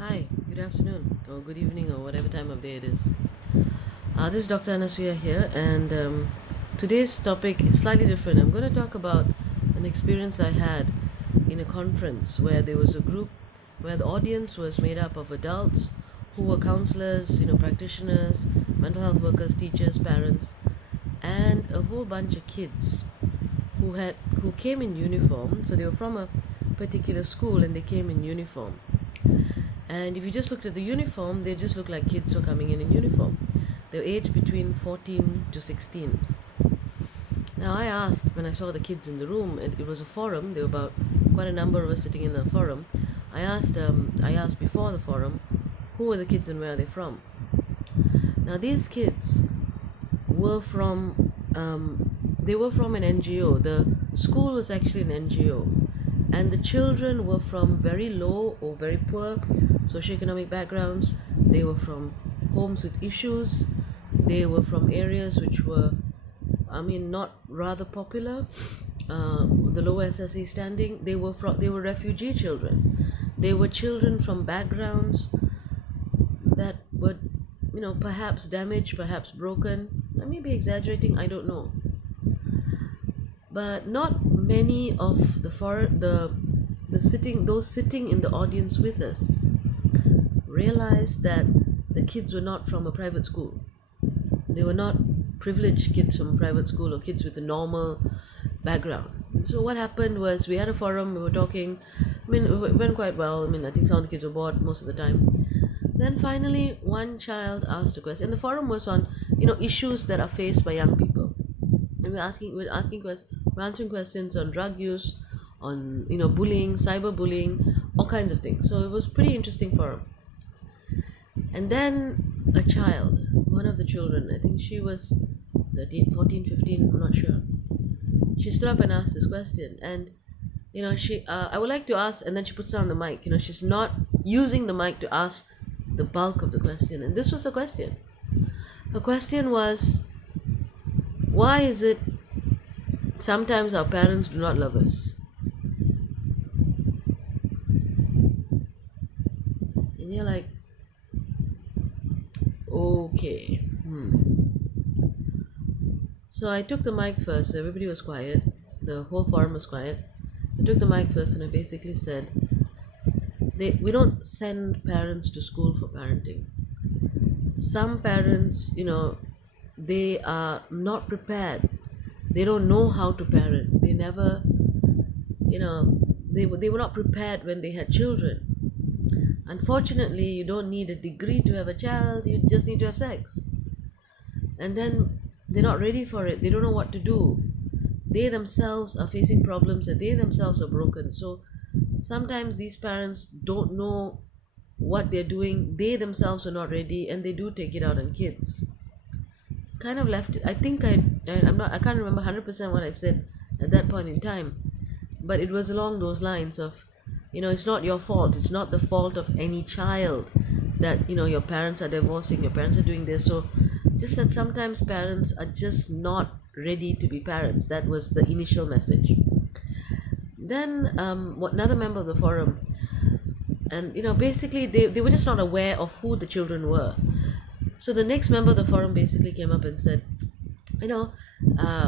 Hi, good afternoon, or good evening, or whatever time of day it is. This is Dr. Anasuya here, and today's topic is slightly different. I'm going to talk about an experience I had in a conference where there was a group where the audience was made up of adults who were counselors, practitioners, mental health workers, teachers, parents, and a whole bunch of kids who came in uniform. So they were from a particular school and they came in uniform. And if you just looked at the uniform, they just looked like kids who are coming in uniform. They were aged between 14 to 16. Now I asked, when I saw the kids in the room, it was a forum, there were about quite a number of us sitting in the forum. I asked before the forum, who were the kids and where are they from? Now these kids were they were from an NGO. The school was actually an NGO. And the children were from very low or very poor socioeconomic backgrounds. They were from homes with issues. They were from areas which were, not rather popular. The low SSE standing. They were refugee children. They were children from backgrounds that were, perhaps damaged, perhaps broken. I may be exaggerating. I don't know. But not many of those sitting in the audience with us realized that the kids were not from a private school. They were not privileged kids from a private school or kids with a normal background. So what happened was we had a forum, we were talking. It went quite well. I think some of the kids were bored most of the time. Then finally one child asked a question, and the forum was on issues that are faced by young people. And we're answering questions on drug use, on bullying, cyberbullying, all kinds of things. So it was pretty interesting forum. And then a child, one of the children, I think she was 13, 14, 15, I'm not sure. She stood up and asked this question, and I would like to ask, and then she puts down the mic. She's not using the mic to ask the bulk of the question, and this was a question. Her question was, why is it sometimes our parents do not love us? And you're like, okay. So I took the mic first. Everybody was quiet. The whole forum was quiet. I took the mic first and I basically said, we don't send parents to school for parenting. Some parents, they are not prepared. They don't know how to parent. They never, they were not prepared when they had children. Unfortunately, you don't need a degree to have a child. You just need to have sex. And then they're not ready for it. They don't know what to do. They themselves are facing problems that they themselves are broken. So sometimes these parents don't know what they're doing. They themselves are not ready, and they do take it out on kids. Kind of left. I think I can't remember 100% what I said at that point in time, but it was along those lines of, it's not your fault. It's not the fault of any child that your parents are divorcing, your parents are doing this. So just that sometimes parents are just not ready to be parents. That was the initial message. Then another member of the forum, and basically they were just not aware of who the children were. So the next member of the forum basically came up and said,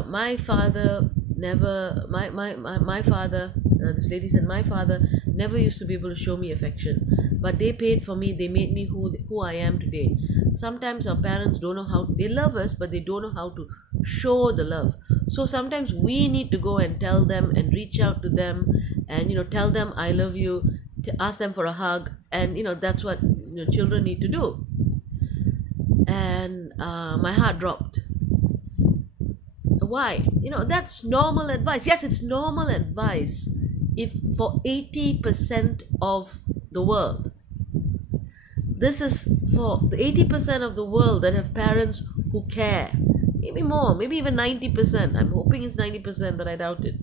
my father never, my father, this lady said, my father never used to be able to show me affection, but they paid for me. They made me who I am today. Sometimes our parents don't know how, they love us, but they don't know how to show the love. So sometimes we need to go and tell them and reach out to them and tell them I love you, to ask them for a hug, and that's what children need to do. And my heart dropped. Why? That's normal advice. Yes, it's normal advice if for 80% of the world. This is for the 80% of the world that have parents who care. Maybe more, maybe even 90%. I'm hoping it's 90%, but I doubt it.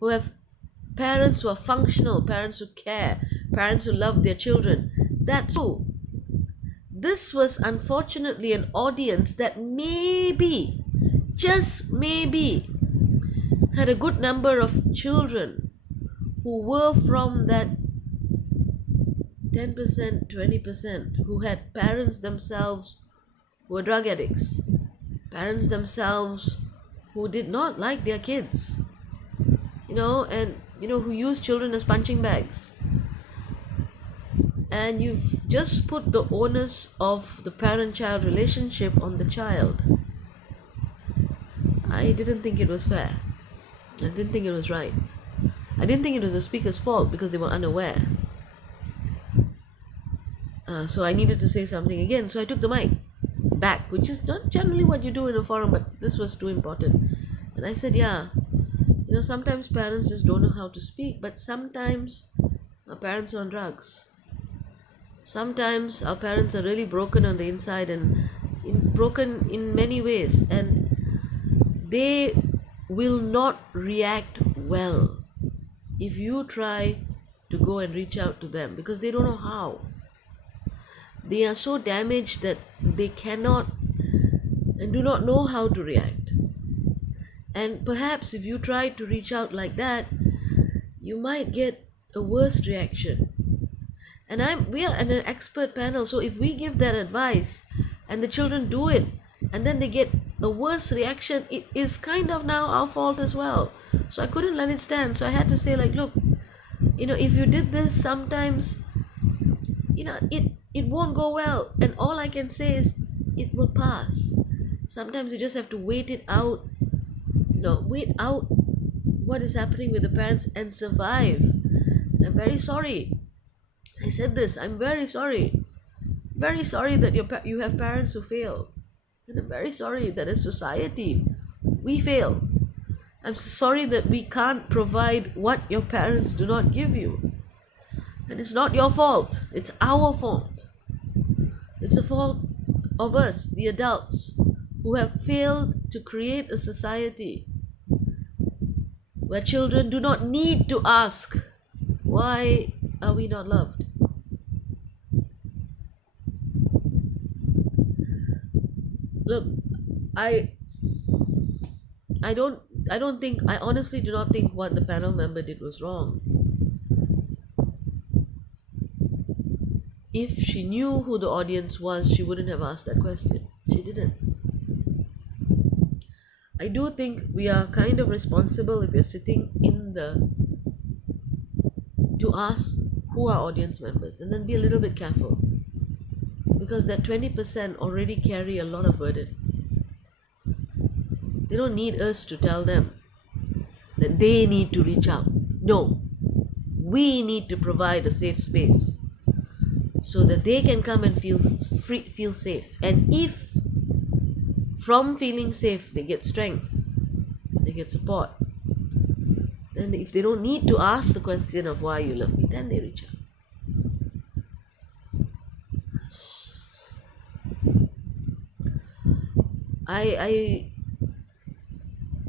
Who have parents who are functional, parents who care, parents who love their children. That's true. This was unfortunately an audience that maybe, just maybe, had a good number of children who were from that 10%, 20% who had parents themselves who were drug addicts, parents themselves who did not like their kids, and who use children as punching bags. And you've just put the onus of the parent-child relationship on the child. I didn't think it was fair. I didn't think it was right. I didn't think it was the speaker's fault because they were unaware. So I needed to say something again. So I took the mic back, which is not generally what you do in a forum, but this was too important. And I said, yeah, sometimes parents just don't know how to speak, but sometimes our parents are on drugs. Sometimes our parents are really broken on the inside and broken in many ways, and they will not react well if you try to go and reach out to them because they don't know how. They are so damaged that they cannot and do not know how to react. And perhaps if you try to reach out like that, you might get a worse reaction. And we are an expert panel, so if we give that advice and the children do it and then they get a worse reaction, it is kind of now our fault as well. So I couldn't let it stand. So I had to say, like, look, if you did this, sometimes it won't go well, and all I can say is it will pass. Sometimes you just have to wait it out, wait out what is happening with the parents and survive. And I'm very sorry I said this. I'm very sorry that you have parents who fail, and I'm very sorry that as society we fail. I'm sorry that we can't provide what your parents do not give you. And it's not your fault, it's our fault. It's the fault of us, the adults, who have failed to create a society where children do not need to ask, why are we not loved? Look, I honestly do not think what the panel member did was wrong. If she knew who the audience was, she wouldn't have asked that question. She didn't. I do think we are kind of responsible if we're sitting to ask who are audience members, and then be a little bit careful, because that 20% already carry a lot of burden. They don't need us to tell them that they need to reach out. No, we need to provide a safe space so that they can come and feel safe. And if from feeling safe they get strength, they get support, then if they don't need to ask the question of why you love me, then they reach out.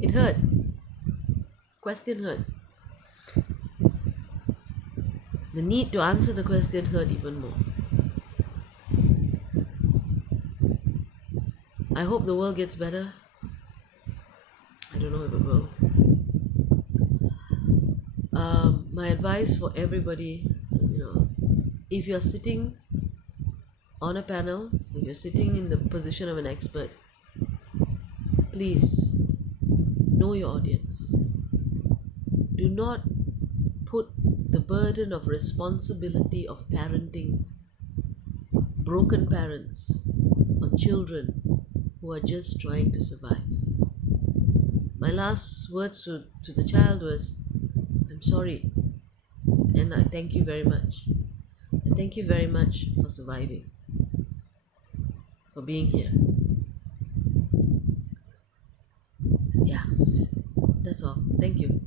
It hurt. Question hurt. The need to answer the question hurt even more. I hope the world gets better. I don't know if it will. My advice for everybody, if you're sitting on a panel, if you're sitting in the position of an expert, please know your audience. Do not put the burden of responsibility of parenting broken parents on children who are just trying to survive. My last words to the child was, I'm sorry, and I thank you very much. And thank you very much for surviving, for being here. Yeah, that's all. Thank you.